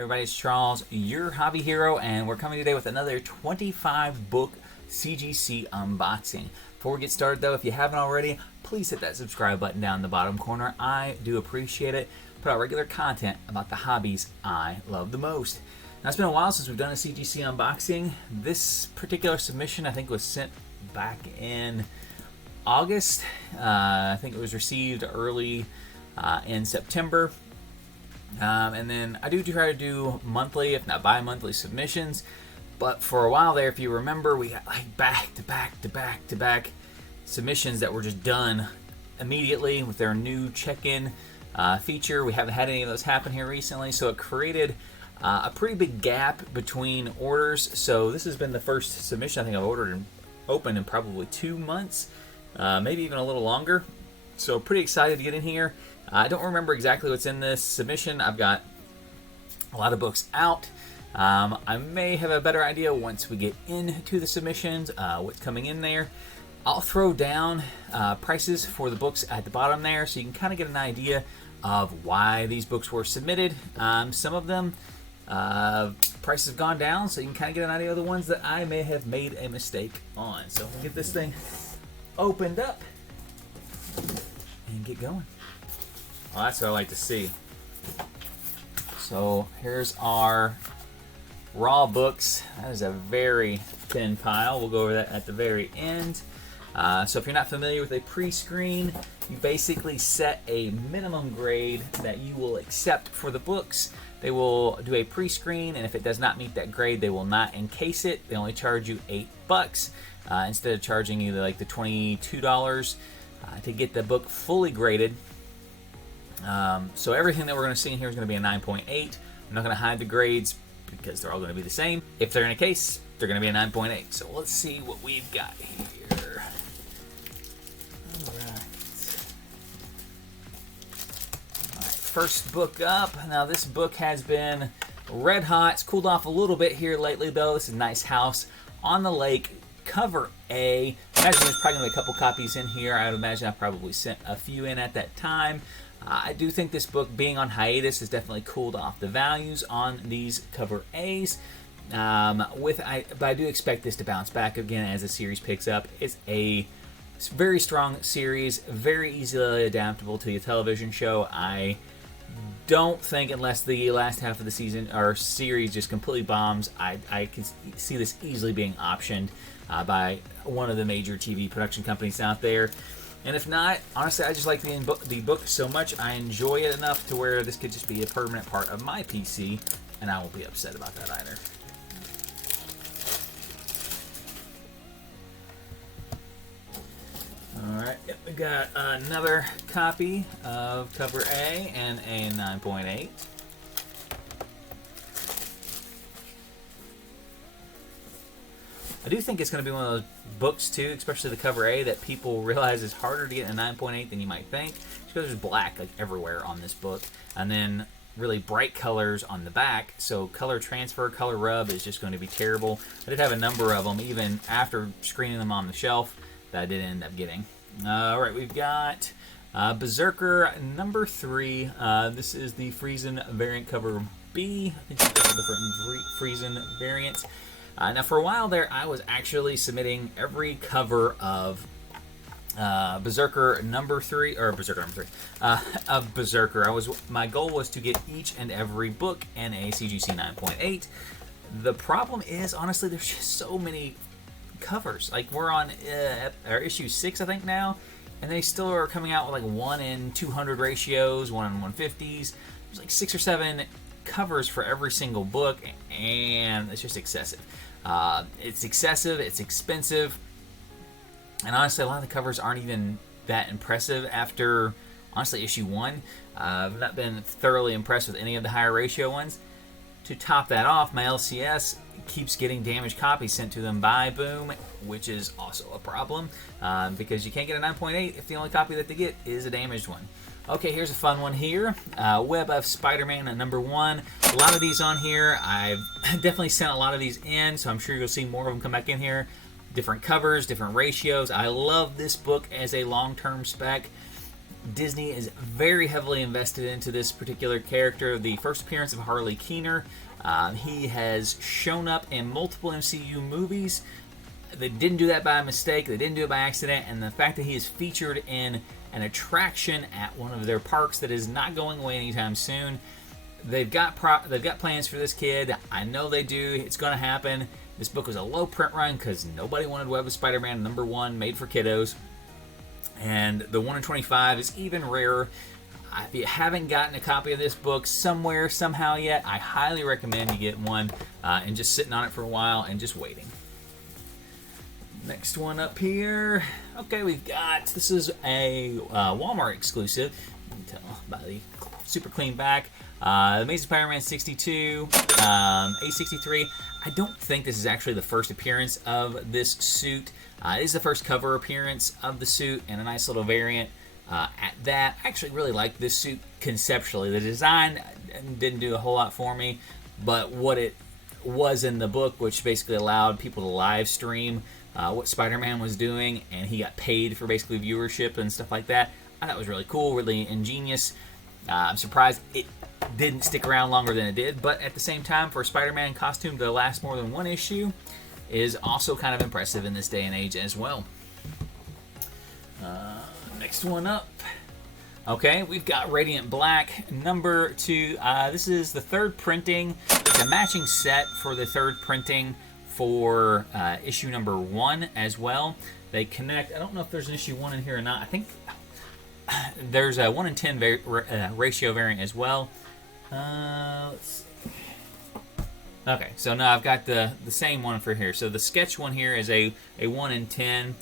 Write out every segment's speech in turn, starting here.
Everybody, it's Charles, your hobby hero, and we're coming today with another 25 book CGC unboxing. Before we get started though, if you haven't already, please hit that subscribe button down in the bottom corner. I do appreciate it. Put out regular content about the hobbies I love the most. Now, it's been a while since we've done a CGC unboxing. This particular submission I think was sent back in August. I think it was received early in September. And then I do try to do monthly, if not bi-monthly submissions. But for a while there, if you remember, we got like back to back submissions that were just done immediately with their new check-in feature. We haven't had any of those happen here recently, so it created a pretty big gap between orders. So this has been the first submission I think I've ordered and opened in probably 2 months, maybe even a little longer. So pretty excited to get in here. I don't remember exactly what's in this submission. I've got a lot of books out. I may have a better idea once we get into the submissions, what's coming in there. I'll throw down prices for the books at the bottom there so you can kind of get an idea of why these books were submitted. Some of them, prices have gone down, so you can kind of get an idea of the ones that I may have made a mistake on. So we'll get this thing opened up and get going. Well, that's what I like to see. So here's our raw books. That is a very thin pile. We'll go over that at the very end. So if you're not familiar with a pre-screen, you basically set a minimum grade that you will accept for the books. They will do a pre-screen, and if it does not meet that grade, they will not encase it. They only charge you $8 instead of charging you like the $22 to get the book fully graded. So everything that we're going to see in here is going to be a 9.8. I'm not going to hide the grades because they're all going to be the same. If they're in a case, they're going to be a 9.8. So let's see what we've got here. Alright, first book up. Now this book has been red hot. It's cooled off a little bit here lately though. This is Nice House on the Lake, cover A. I imagine there's probably going to be a couple copies in here. I would imagine I probably sent a few in at that time. I do think this book, being on hiatus, has definitely cooled off the values on these cover A's. But I do expect this to bounce back again as the series picks up. It's a very strong series, very easily adaptable to your television show. I don't think, unless the last half of the season or series just completely bombs, I can see this easily being optioned by one of the major TV production companies out there. And if not, honestly, I just like the book so much. I enjoy it enough to where this could just be a permanent part of my PC, and I won't be upset about that either. Alright, we got another copy of cover A and a 9.8. I do think it's going to be one of those books too, especially the cover A, that people realize is harder to get a 9.8 than you might think. Just because there's black like everywhere on this book, and then really bright colors on the back, so color transfer, color rub is just going to be terrible. I did have a number of them even after screening them on the shelf that I did end up getting. Alright, we've got Berserker number 3. This is the Friesen variant cover B. I think there's a couple different Friesen variants. Now, for a while there, I was actually submitting every cover of Berserker number 3, or Berserker number 3, of Berserker. My goal was to get each and every book in a CGC 9.8. The problem is, honestly, there's just so many covers. Like, we're on our issue 6, I think, now, and they still are coming out with like 1 in 200 ratios, 1 in 150s. There's like 6 or 7 covers for every single book, and it's just excessive. It's excessive, it's expensive, and honestly a lot of the covers aren't even that impressive after, honestly, issue 1. I've not been thoroughly impressed with any of the higher ratio ones. To top that off, my LCS keeps getting damaged copies sent to them by Boom, which is also a problem, because you can't get a 9.8 if the only copy that they get is a damaged one. Okay, here's a fun one here. Web of Spider-Man at number 1. A lot of these on here. I've definitely sent a lot of these in, so I'm sure you'll see more of them come back in here. Different covers, different ratios. I love this book as a long-term spec. Disney is very heavily invested into this particular character. The first appearance of Harley Keener. He has shown up in multiple MCU movies. They didn't do that by mistake. They didn't do it by accident. And the fact that he is featured in an attraction at one of their parks that is not going away anytime soon. They've got plans for this kid. I know they do. It's going to happen. This book was a low print run because nobody wanted Web of Spider-Man #1 made for kiddos. And the 1 in 25 is even rarer. If you haven't gotten a copy of this book somewhere, somehow yet, I highly recommend you get one and just sitting on it for a while and just waiting. Next one up here. Okay, this is a Walmart exclusive. You can tell by the super clean back. Amazing Spider-Man 62, A63. I don't think this is actually the first appearance of this suit. It is the first cover appearance of the suit and a nice little variant at that. I actually really like this suit conceptually. The design didn't do a whole lot for me, but what it was in the book, which basically allowed people to live stream what Spider-Man was doing, and he got paid for basically viewership and stuff like that. I thought it was really cool, really ingenious. I'm surprised it didn't stick around longer than it did, but at the same time, for a Spider-Man costume to last more than one issue is also kind of impressive in this day and age as well. Next one up. Okay, we've got Radiant Black #2. This is the third printing. It's a matching set for the third printing for issue #1 as well. They connect. I don't know if there's an issue 1 in here or not. I think there's a 1 in 10 ratio variant as well. Let's see. Okay, so now I've got the same one for here. So the sketch one here is a 1 in 10.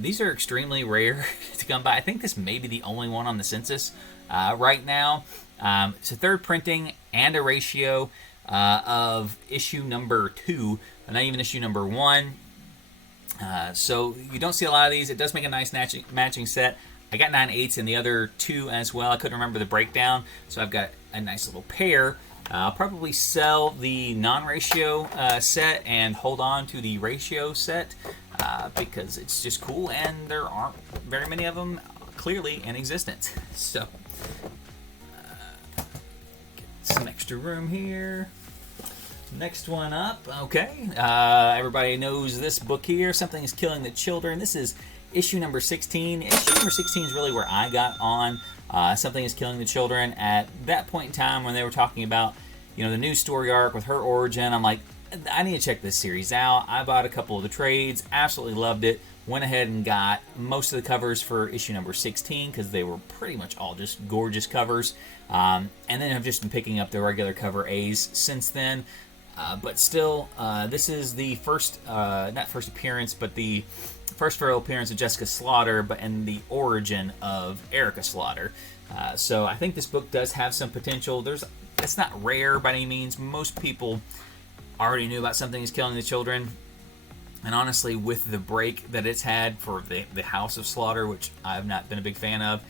These are extremely rare to come by. I think this may be the only one on the census right now. It's a third printing and a ratio of issue #2, not even issue #1. So you don't see a lot of these. It does make a nice matching set. I got 9/8 in the other two as well. I couldn't remember the breakdown, so I've got a nice little pair. I'll probably sell the non-ratio set and hold on to the ratio set because it's just cool, and there aren't very many of them clearly in existence. So, get some extra room here. Next one up. Okay, everybody knows this book here. Something is Killing the Children. This is issue #16. Issue #16 is really where I got on Something is Killing the Children. At that point in time when they were talking about, the new story arc with her origin, I'm like, I need to check this series out. I bought a couple of the trades, absolutely loved it. Went ahead and got most of the covers for issue #16 because they were pretty much all just gorgeous covers. And then I've just been picking up the regular cover A's since then. But still, this is the first, not first appearance, but the first real appearance of Jessica Slaughter, but in the origin of Erica Slaughter. So I think this book does have some potential. It's not rare by any means. Most people already knew about Something is Killing the Children. And honestly, with the break that it's had for the House of Slaughter, which I've not been a big fan of,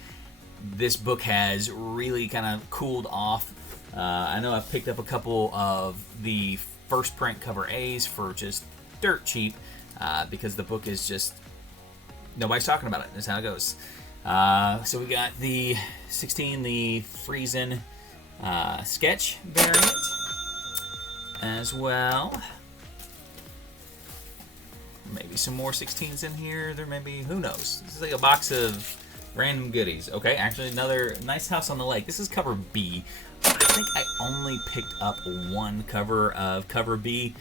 this book has really kind of cooled off. I know I've picked up a couple of the first print cover A's for just dirt cheap because the book is just, nobody's talking about it. That's how it goes. So we got the 16, the Friesen sketch variant as well. Maybe some more 16s in here. There may be, who knows? This is like a box of random goodies. Okay, actually another nice House on the Lake. This is cover B. I think I only picked up one cover of cover B.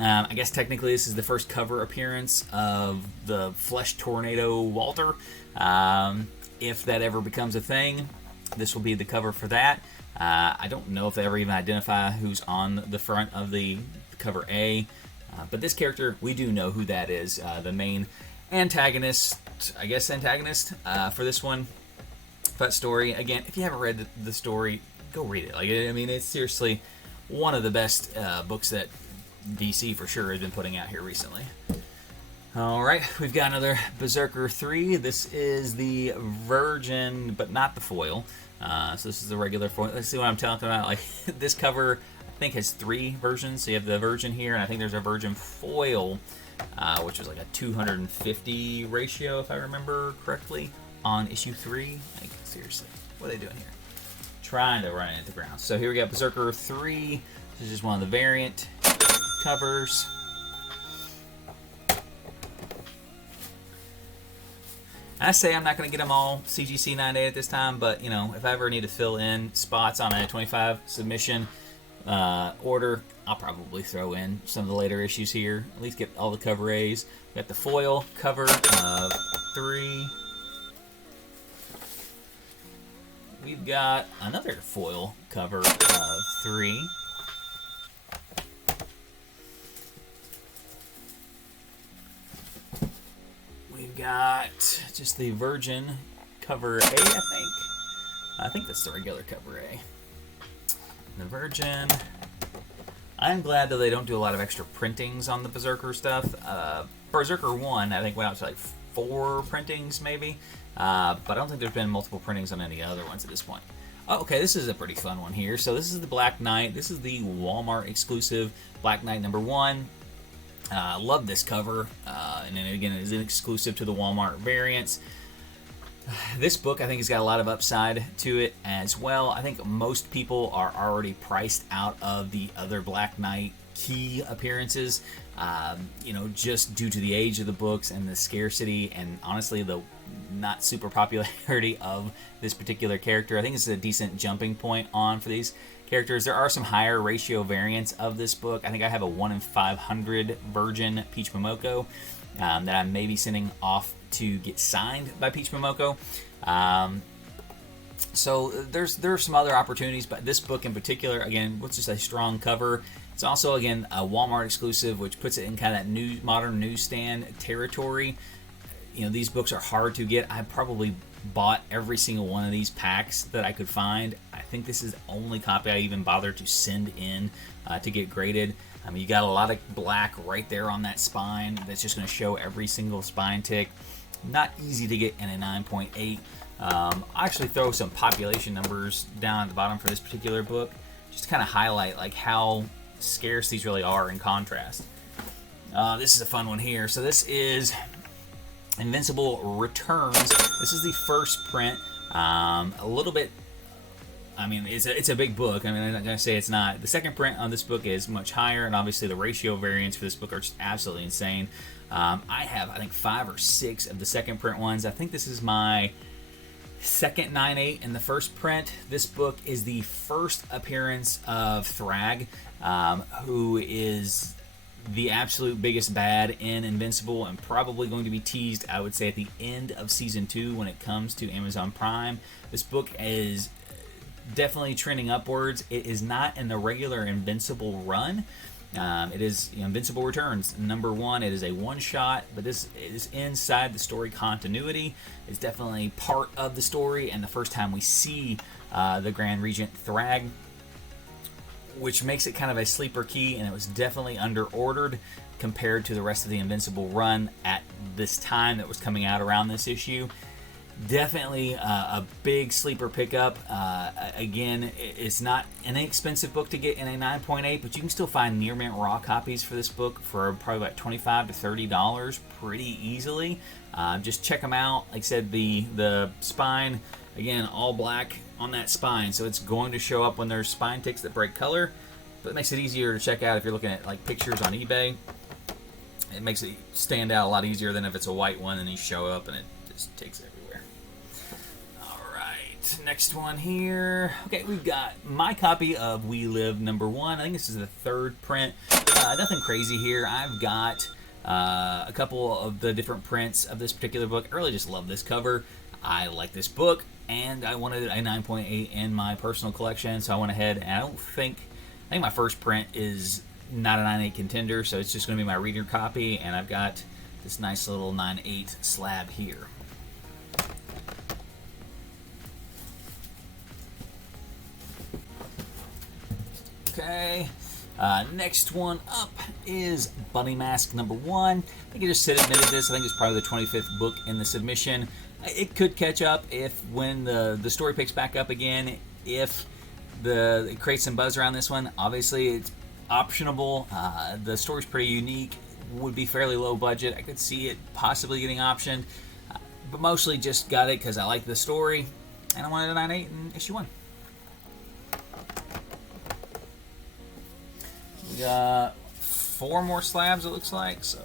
I guess technically this is the first cover appearance of the Flesh Tornado Walter. If that ever becomes a thing, this will be the cover for that. I don't know if they ever even identify who's on the front of the cover A. But this character, we do know who that is. The main antagonist, I guess antagonist, for this one. That story, again, if you haven't read the story, go read it. I mean, it's seriously one of the best books that DC for sure has been putting out here recently. Alright, we've got another Berserker 3. This is the Virgin, but not the foil. So this is the regular foil. Let's see what I'm talking about. Like, this cover, I think, has 3 versions. So you have the Virgin here, and I think there's a Virgin foil, which was like a 250 ratio, if I remember correctly. on issue 3. Like, seriously, what are they doing here? Trying to run it into the ground. So here we got Berserker 3. This is just one of the variant covers. I say I'm not going to get them all CGC 9-8 at this time, but, you know, if I ever need to fill in spots on a 25 submission order, I'll probably throw in some of the later issues here. At least get all the cover A's. We got the foil cover of 3. We've got another foil cover of 3. We've got just the Virgin cover A, I think. I think that's the regular cover A. The Virgin. I'm glad that they don't do a lot of extra printings on the Berserker stuff. Berserker 1, I think, went out to like 4 printings, maybe. But I don't think there's been multiple printings on any other ones at this point. Oh, okay, this is a pretty fun one here. So this is the Black Knight. This is the Walmart exclusive Black Knight #1. Love this cover. And then again, it is exclusive to the Walmart variants. This book, I think, has got a lot of upside to it as well. I think most people are already priced out of the other Black Knight key appearances, you know, just due to the age of the books and the scarcity and honestly the not super popularity of this particular character. I think it's a decent jumping point on for these characters. There are some higher ratio variants of this book. I think I have a 1 in 500 Virgin Peach Momoko that I may be sending off to get signed by Peach Momoko. So there are some other opportunities, but this book in particular, again, what's just a strong cover. It's also, again, a Walmart exclusive, which puts it in kind of that new modern newsstand territory. You know, these books are hard to get. I probably bought every single one of these packs that I could find. I think this is the only copy I even bothered to send in to get graded. I mean, you got a lot of black right there on that spine. That's just going to show every single spine tick. Not easy to get in a 9.8. I actually throw some population numbers down at the bottom for this particular book, just to kind of highlight like how scarce these really are in contrast. This is a fun one here. So this is Invincible Returns. This is the first print. A little bit, I mean, it's a big book. I mean, I'm not going to say it's not. The second print on this book is much higher, and obviously the ratio variants for this book are just absolutely insane. I have, I think, 5 or 6 of the second print ones. I think this is my second 9.8 in the first print. This book is the first appearance of Thrag, who is the absolute biggest bad in Invincible and probably going to be teased, I would say, at the end of Season 2 when it comes to Amazon Prime. This book is definitely trending upwards. It is not in the regular Invincible run. It is Invincible Returns #1. It is a one-shot, but this is inside the story continuity. It's definitely part of the story, and the first time we see the Grand Regent Thrag, which makes it kind of a sleeper key, and it was definitely under-ordered compared to the rest of the Invincible run at this time that was coming out around this issue. Definitely a big sleeper pickup. Again, it's not an inexpensive book to get in a 9.8, but you can still find near mint raw copies for this book for probably about $25 to $30 pretty easily. Just check them out. Like I said, the spine, again, all black on that spine, so it's going to show up when there's spine ticks that break color, but it makes it easier to check out if you're looking at like pictures on eBay. It makes it stand out a lot easier than if it's a white one and you show up and it just takes everywhere. Next one here. Okay, we've got my copy of We Live #1. I think this is the third print. Nothing crazy here. I've got a couple of the different prints of this particular book. I really just love this cover. I like this book, and I wanted a 9.8 in my personal collection, so I went ahead and I think my first print is not a 9.8 contender, so it's just going to be my reader copy, and I've got this nice little 9.8 slab here. Okay, next one up is Bunny Mask #1. I think I just admitted this. I think it's probably the 25th book in the submission. It could catch up when the story picks back up again, if it creates some buzz around this one. Obviously, it's optionable. The story's pretty unique. Would be fairly low budget. I could see it possibly getting optioned. but mostly just got it because I like the story, and I wanted a 9.8 in issue 1. We got 4 more slabs, it looks like, so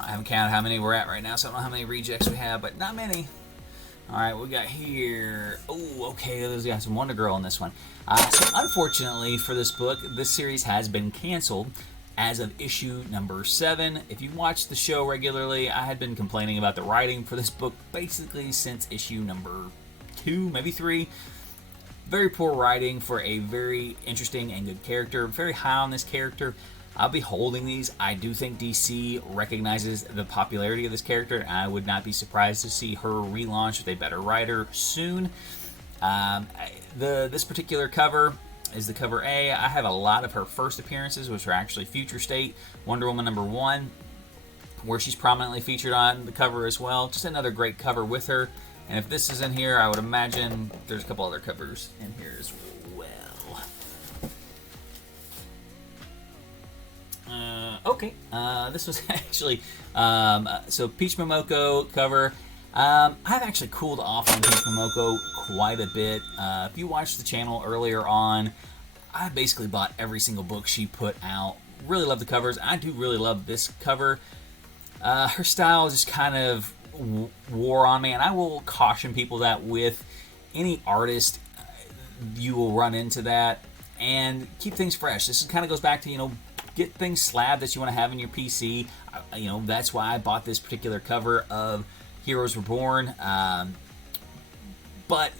I haven't counted how many we're at right now, so I don't know how many rejects we have, but not many. Alright, we got here... Oh, okay, we got some Wonder Girl in this one. So unfortunately for this book, this series has been canceled as of issue number 7. If you watch the show regularly, I had been complaining about the writing for this book basically since issue number 2, maybe 3. Very poor writing for a very interesting and good character. Very high on this character. I'll be holding these. I do think DC recognizes the popularity of this character, and I would not be surprised to see her relaunched with a better writer soon. This particular cover is the cover A. I have a lot of her first appearances, which are actually Future State, Wonder Woman #1, where she's prominently featured on the cover as well. Just another great cover with her. And if this is in here, I would imagine there's a couple other covers in here as well. Okay, this was actually, so Peach Momoko cover. I've actually cooled off on Peach Momoko quite a bit. If you watched the channel earlier on, I basically bought every single book she put out. Really love the covers. I do really love this cover. Her style just kind of wore on me, and I will caution people that with any artist, you will run into that, and keep things fresh. This kind of goes back to, you know, get things slabbed that you want to have in your PC. You know, that's why I bought this particular cover of Heroes Reborn. But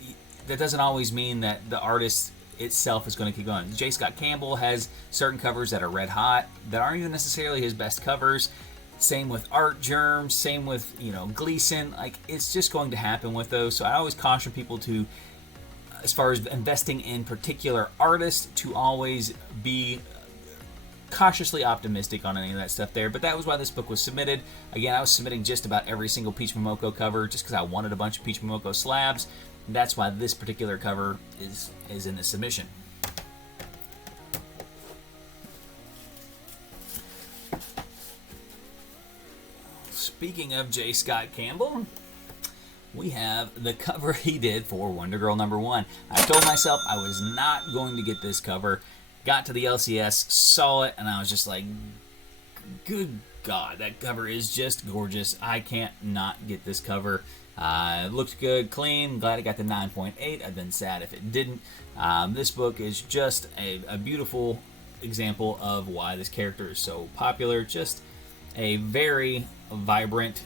that doesn't always mean that the artist itself is going to keep going. J. Scott Campbell has certain covers that are red hot that aren't even necessarily his best covers. Same with Art Germ, same with, you know, Gleason. Like, it's just going to happen with those. So I always caution people to, as far as investing in particular artists, to always be cautiously optimistic on any of that stuff there. But that was why this book was submitted. Again, I was submitting just about every single Peach Momoko cover just because I wanted a bunch of Peach Momoko slabs. And that's why this particular cover is in the submission. Speaking of J. Scott Campbell, we have the cover he did for Wonder Girl #1. I told myself I was not going to get this cover. Got to the LCS, saw it, and I was just like, good God, that cover is just gorgeous. I can't not get this cover. It looked good, clean. Glad it got the 9.8. I'd been sad if it didn't. This book is just a beautiful example of why this character is so popular. Just a very vibrant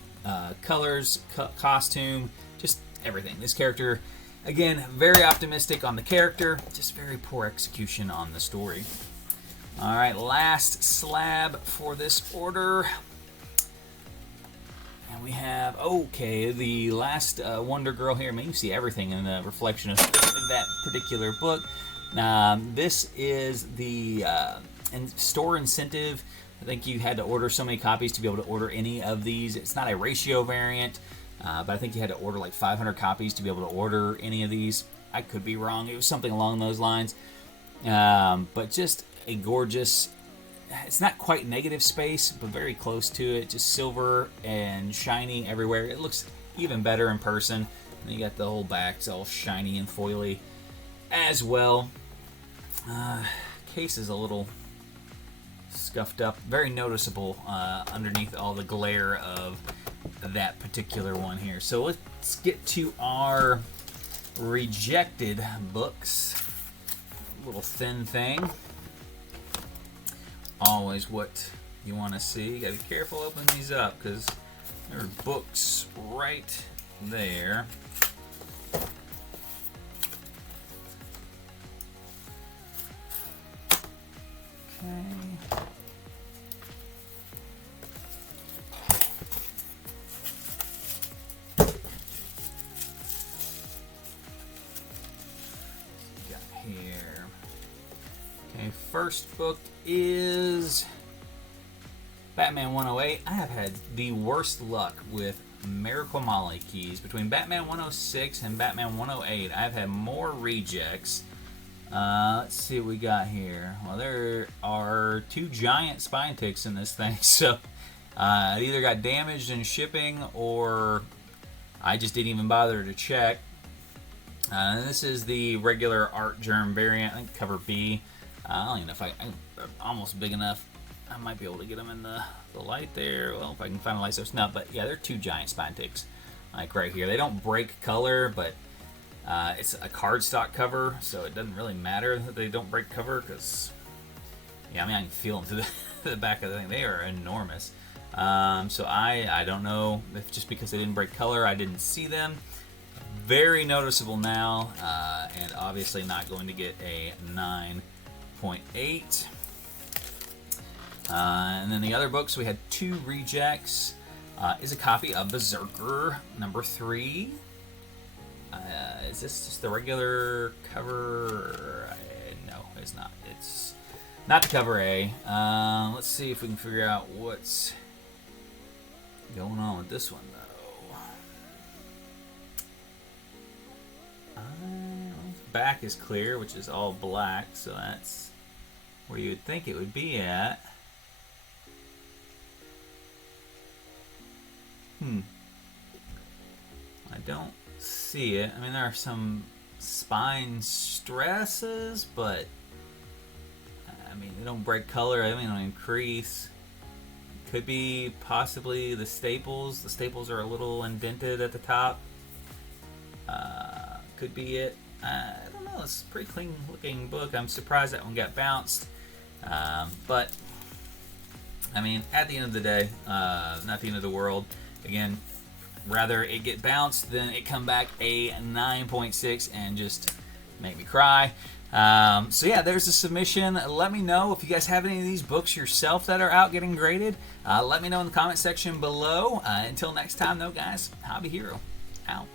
colors, costume, just everything. This character, again, very optimistic on the character, just very poor execution on the story. Alright, last slab for this order. And we have, okay, the last Wonder Girl here. I mean, you see everything in the reflection of that particular book. This is the store incentive. I think you had to order so many copies to be able to order any of these. It's not a ratio variant, but I think you had to order like 500 copies to be able to order any of these. I could be wrong. It was something along those lines. But just a gorgeous, it's not quite negative space, but very close to it. Just silver and shiny everywhere. It looks even better in person. And you got the whole back, it's all shiny and foily as well. Case is a little scuffed up, very noticeable underneath all the glare of that particular one here. So let's get to our rejected books. Little thin thing. Always what you want to see. You gotta be careful opening these up because there are books right there. Okay. First book is Batman 108. I have had the worst luck with Miracle Molly keys. Between Batman 106 and Batman 108, I've had more rejects. Let's see what we got here. Well, there are 2 giant spine ticks in this thing, so it either got damaged in shipping or I just didn't even bother to check. This is the regular Art Germ variant. I think cover B. I don't even know if I'm almost big enough. I might be able to get them in the light there. Well, if I can find a light source. No, but yeah, they're 2 giant spine ticks. Like right here. They don't break color, but it's a cardstock cover, so it doesn't really matter that they don't break cover because, yeah, I mean, I can feel them through the back of the thing. They are enormous. So I don't know if just because they didn't break color, I didn't see them. Very noticeable now, and obviously not going to get a 9.8. And then the other books, we had 2 rejects. Is a copy of Berserker number 3. Is this just the regular cover? No, it's not. It's not the cover A. Let's see if we can figure out what's going on with this one, though. Back is clear, which is all black, so that's where you would think it would be at. I don't see it. I mean, there are some spine stresses, but I mean, they don't break color. I mean, they don't increase. Could be possibly the staples. The staples are a little indented at the top. Could be it. I don't know. It's a pretty clean looking book. I'm surprised that one got bounced. But I mean, at the end of the day, not the end of the world. Again, rather it get bounced than it come back a 9.6 and just make me cry. So yeah, there's the submission. Let me know if you guys have any of these books yourself that are out getting graded. Let me know in the comment section below. Until next time, though, guys, Hobby Hero out.